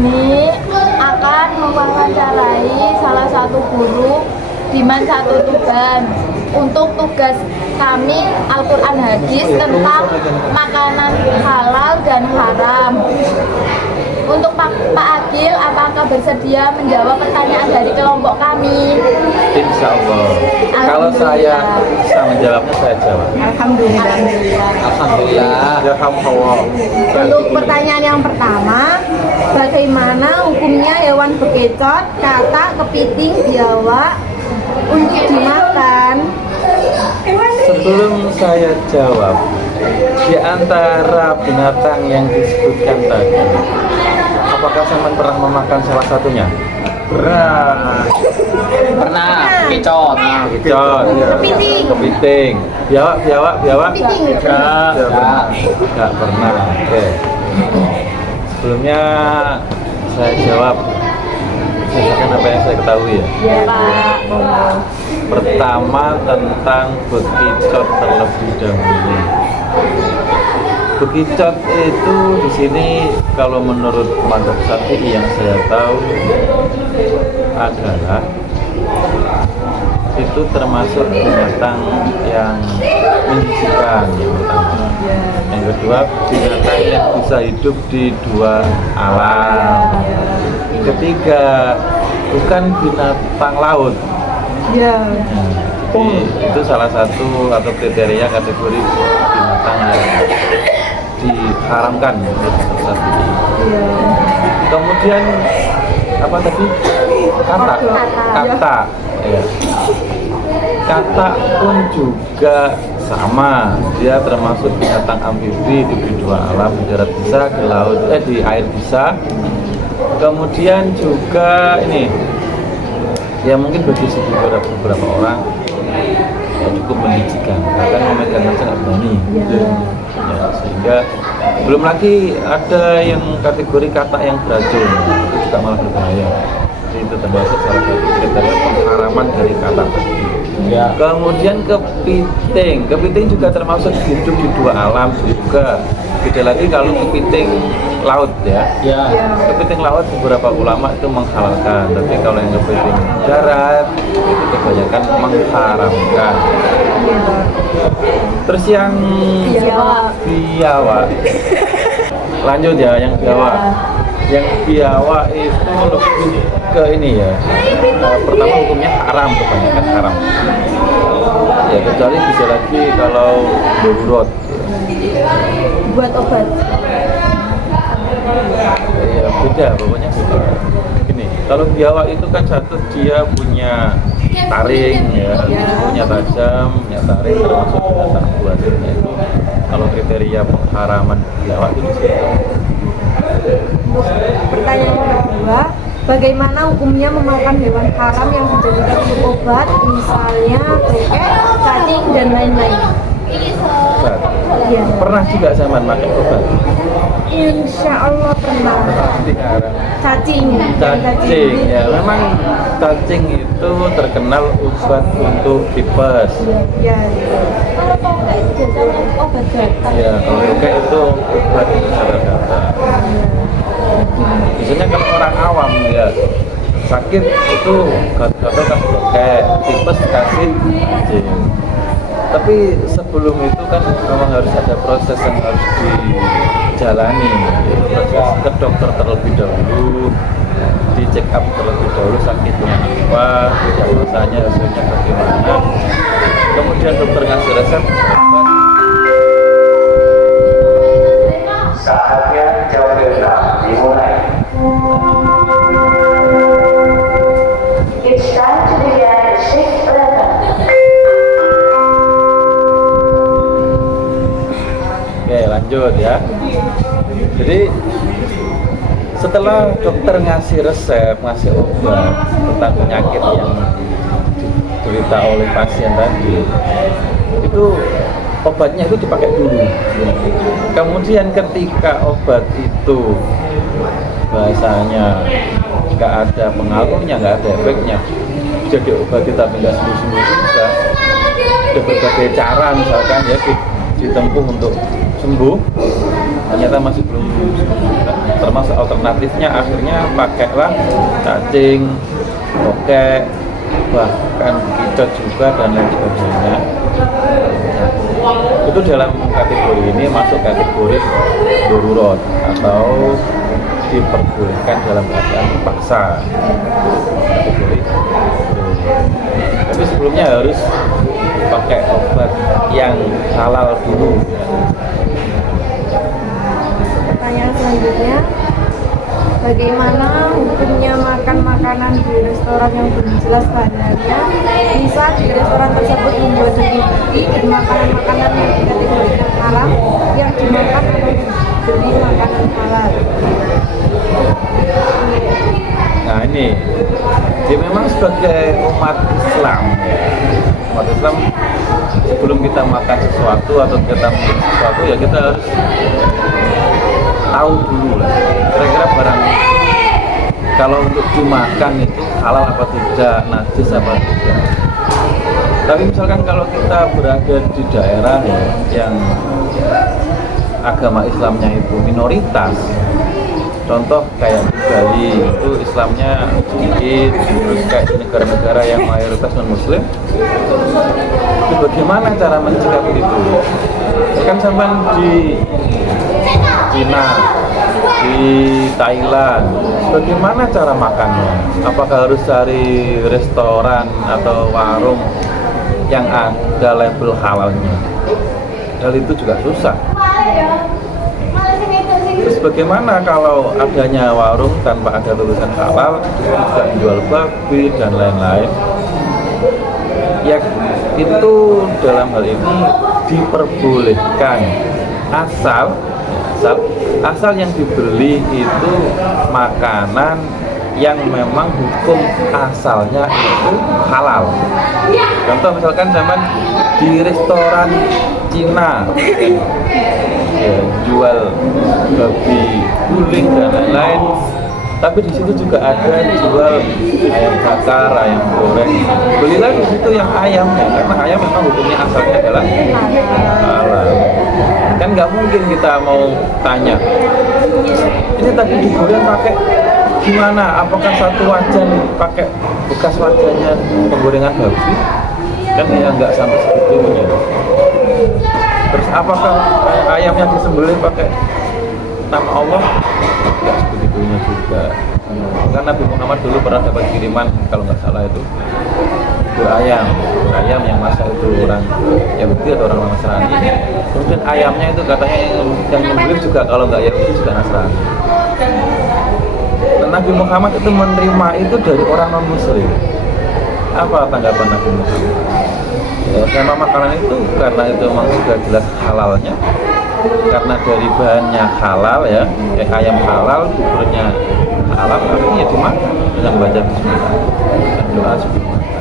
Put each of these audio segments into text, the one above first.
ini akan mewawancarai salah satu guru di Satu Tuban untuk tugas kami Al-Quran Hadis tentang makanan halal dan haram. Untuk Pak Agil, apakah bersedia menjawab pertanyaan dari kelompok kami? Insya Allah. Kalau saya bisa menjawabnya, saya jawab. Alhamdulillah. Alhamdulillah. Untuk pertanyaan yang pertama, bagaimana hukumnya hewan bekicot, katak, kepiting, biawak untuk dimakan? Sebelum saya jawab, di antara binatang yang disebutkan tadi, apakah Saman pernah memakan salah satunya? Pernah. Bekicot. Bekicot. Kepiting. Biawak. Kepiting. Enggak pernah. Oke. Sebelumnya saya jawab berdasarkan apa yang saya ketahui ya. Ya Pak. Pertama tentang bekicot terlebih dahulu. Bekicot itu di sini kalau menurut madzhab Syafi'i yang saya tahu adalah itu termasuk binatang yang menjijikan yang pertama. Yang kedua, binatang yang bisa hidup di dua alam. Ketiga, bukan binatang laut. Ya. Jadi itu salah satu atau kriteria kategori binatang yang diharamkan menurut Syafi'i. Kemudian apa tadi? Kata. Ya. Kata pun juga sama. Dia termasuk binatang amfibi di dua alam, di darat bisa, di laut, di air bisa. Kemudian juga ini, ya mungkin bagi beberapa orang ya cukup menjijikan, bahkan memegangnya sangat berani. Ya, sehingga belum lagi ada yang kategori kata yang beracun, itu juga malah berbahaya. Jadi itu termasuk salah satu kriteria pengharaman dari kata tadi. Ya. Kemudian kepiting juga termasuk hidup di dua alam juga. Beda lagi kalau kepiting laut ya. Kepiting laut beberapa ulama itu menghalalkan, tapi kalau yang kepiting darat itu kebanyakan mengharamkan. Terus yang biawak. Lanjut ya, yang biawak. Yang biawak itu lebih ke ini ya. Pertama hukumnya haram, kebanyakan haram. Ya kecuali bisa lagi kalau darurat. Buat obat. Ya beda, pokoknya beda. Gini, kalau biawak itu kan satu dia punya taring ya, punya tajam, punya taring, termasuk binatang buasnya itu. Kalau kriteria pengharaman biawak itu di situ. Pertanyaan kedua, bagaimana hukumnya memakan hewan haram yang dijadikan untuk obat, misalnya tokek, cacing, dan lain-lain? Obat. Ya. Pernah juga Saman makan obat? Insya Allah pernah. Cacing. Cacing ya, memang cacing itu terkenal obat untuk tipes. Ya. Kalau tokek itu biasanya obat gatal. Ya, kalau tokek itu obat gatal. Biasanya kalau orang awam ya sakit itu gatal kan tokek, tipes kasih cacing. Tapi sebelum itu kan memang harus ada proses yang harus dijalani, proses ke dokter terlebih dahulu, di check up terlebih dahulu sakitnya apa, diagnosanya hasilnya bagaimana, kemudian dokter ngasih resep. Saatnya jam 6 dimulai. It's time to begin the 6th lesson. Oke, lanjut ya. Jadi setelah dokter ngasih resep, ngasih obat tentang penyakit yang diderita oleh pasien tadi, itu obatnya itu dipakai dulu. Kemudian ketika obat itu bahasanya nggak ada pengaruhnya, nggak ada efeknya, jadi obat tapi nggak sembuh-sembuh juga, ada berbagai cara misalkan ya ditempuh untuk sembuh. ternyata masih belum termasuk alternatifnya, akhirnya pakailah cacing, tokek, bahkan kicot juga dan lain sebagainya. Itu dalam kategori ini masuk kategori darurat atau diperbolehkan dalam keadaan paksa, kategori darurat. Tapi sebelumnya harus pakai obat yang halal dulu. Pertanyaan selanjutnya, bagaimana hukumnya makan makanan di restoran yang belum jelas bahannya? Bisa di restoran tersebut membuat makanan-makanan yang dikategorikan haram yang dimakan atau dibeli makanan halal. Nah ini, dia memang sebagai umat Islam, sebelum kita makan sesuatu atau kita membeli sesuatu ya kita harus tahu dulu lah, kira-kira barang kalau untuk dimakan itu halal apa tidak, najis apa tidak. Tapi misalkan kalau kita berada di daerah yang agama Islamnya itu minoritas, contoh kayak di Bali itu Islamnya sedikit, terus kayak di negara-negara yang mayoritas non-muslim, itu bagaimana cara mencegah itu? Kan sampai di Cina, di Thailand, bagaimana cara makannya? Apakah harus cari restoran atau warung yang ada label halalnya? Hal itu juga susah. Terus bagaimana kalau adanya warung tanpa ada tulisan halal, juga jual babi dan lain-lain? Ya itu dalam hal ini diperbolehkan asal yang dibeli itu makanan yang memang hukum asalnya itu halal. Contoh misalkan zaman di restoran Cina ya, jual babi guling dan lain-lain, tapi di situ juga ada jual ayam bakar, ayam goreng. Belilah di situ yang ayamnya, karena ayam memang hukumnya asalnya adalah halal. Kan nggak mungkin kita mau tanya, ini tadi digoreng pakai gimana? Apakah satu wajan pakai bekas wajannya penggorengan babi? Kan ya nggak sampai segitunya. Terus apakah ayamnya disembelih pakai nama Allah? Nggak sebegitunya juga. Kan Nabi Muhammad dulu pernah dapat kiriman, kalau nggak salah itu ayam yang masa itu orang Yahudi atau orang Nasrani. Kemudian ayamnya itu katanya yang nyembelih juga kalau nggak Yahudi juga Nasrani. Dan Nabi Muhammad itu menerima itu dari orang non Muslim. Apa tanggapan Nabi Muhammad? Ya, sama makanan itu karena itu memang sudah jelas halalnya, karena dari bahannya halal ya, kayak ayam halal, buburnya halal, artinya dimakan dengan baca bismillah dan doa sebelum makan.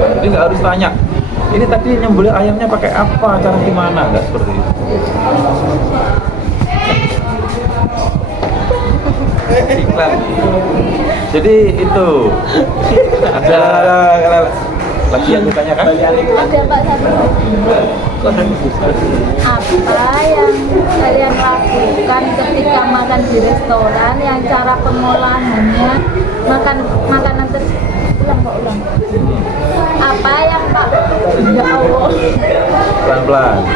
Jadi nggak harus tanya, ini tadi nyembelih ayamnya pakai apa, cara gimana, nggak seperti itu. Iklan. Jadi itu ada lagi yang ditanyakan? Ada Pak satu. Apa yang kalian lakukan ketika makan di restoran yang cara pengolahannya makanan ulang. Apa yang Pak ya Allah. Pelan-pelan.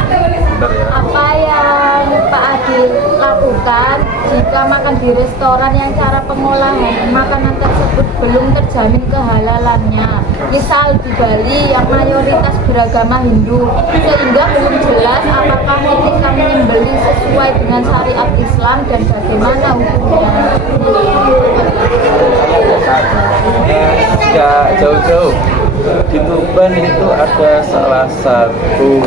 Bentar ya. Apa yang Pak Adi lakukan jika makan di restoran yang cara pengolahan makanan tersebut belum terjamin kehalalannya? Misal di Bali yang mayoritas beragama Hindu, sehingga belum jelas apakah ketika menyembelih sesuai dengan syariat Islam dan bagaimana hukumnya. Nggak jauh-jauh, di Tuban itu ada salah satu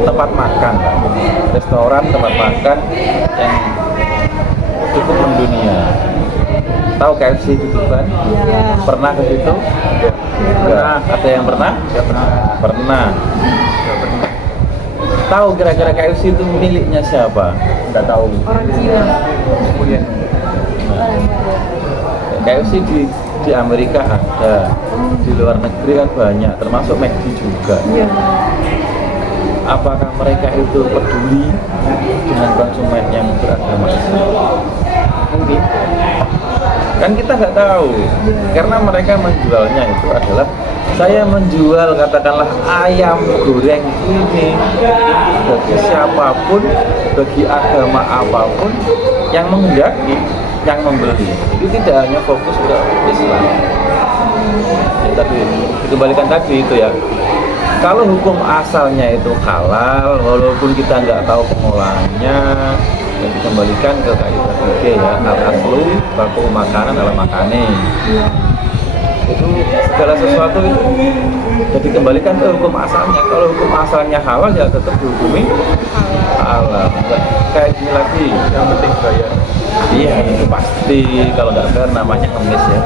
tempat makan, restoran tempat makan yang cukup mendunia. Tahu KFC di Tuban? Ya. Pernah ke situ? Enggak. Ada yang pernah? Pernah. Tahu kira-kira KFC itu miliknya siapa? Enggak tahu. Orang Cina. Kemudian KFC di Amerika ada, di luar negeri kan banyak, termasuk McD juga. Iya. apakah mereka itu peduli dengan konsumen yang beragama Islam? Mungkin kan kita nggak tahu, karena mereka menjualnya itu adalah saya menjual katakanlah ayam goreng ini bagi siapapun, bagi agama apapun yang menghendaki, yang membeli. Itu tidak hanya fokus ke Islam. Ya, tapi dikembalikan tadi itu ya. Kalau hukum asalnya itu halal, walaupun kita nggak tahu pengolahannya, yang dikembalikan ke kaidah fikih ya, al-aslu baku makanan dalam makane. Itu segala sesuatu itu jadi dikembalikan ke hukum asalnya. Kalau hukum asalnya halal ya tetap dihukumi halal. Kayak gini lagi, yang penting bayar. Iya itu pasti, kalau nggak fair namanya ngemis ya.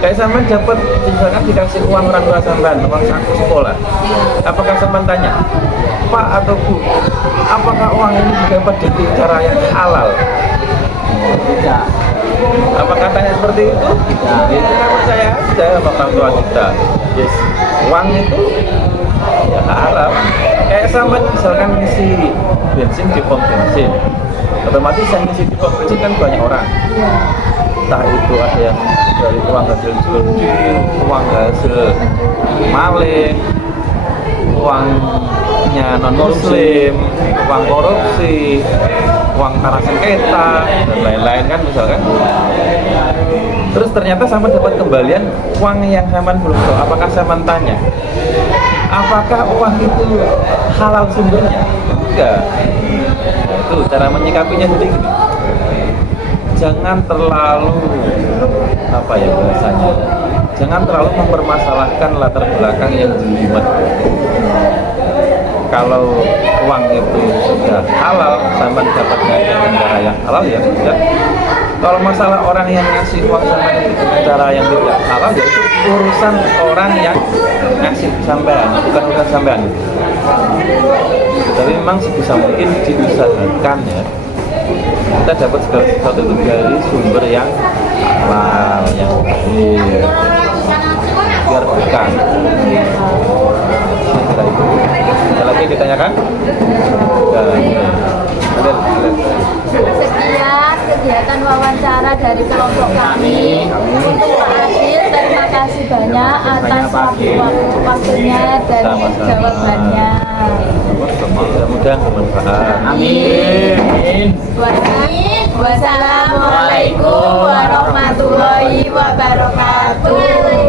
Kayak sampean dapat misalkan dikasih uang orang tua sampean, uang saku sekolah. Apakah sampean tanya, Pak atau Bu, apakah uang ini didapat dengan cara yang halal? Tidak. Apakah tanya seperti itu? Tidak. Kita percaya aja sama orang tua kita. Yes, uang itu ya halal. Kayak sama misalkan ngisi bensin di pom bensin, otomatis yang ngisi di pom bensin kan banyak orang. Entah itu ada yang dari uang hasil jual beli, uang hasil maling, uangnya non muslim, uang korupsi, uang tanah sengketa dan lain-lain kan misalkan. Terus ternyata sama dapat kembalian uang yang Saman belum tahu. Apakah Saman tanya, apakah uang itu halal sumbernya? Enggak. Nah, itu cara menyikapinya jadi gini. Jangan terlalu apa ya bahasanya, jangan terlalu mempermasalahkan latar belakang yang jelimet. Kalau uang itu sudah halal, sama dapatnya dengan cara yang halal ya sudah. Kalau masalah orang yang ngasih uang sama itu dengan cara yang tidak halal, ya itu urusan orang yang ngasih sampean, bukan urusan sampean. Tapi memang sebisa mungkin diusahakan ya, kita dapat segala sesuatu itu dari sumber yang halal, yang baik, biar bukan. Ada lagi ditanyakan? Sekian kegiatan wawancara dari kelompok kami. Untuk Pak Adil, terima kasih banyak atas waktunya dan jawabannya. Mudah-mudahan bermanfaat. Amin. Wassalamualaikum warahmatullahi wabarakatuh.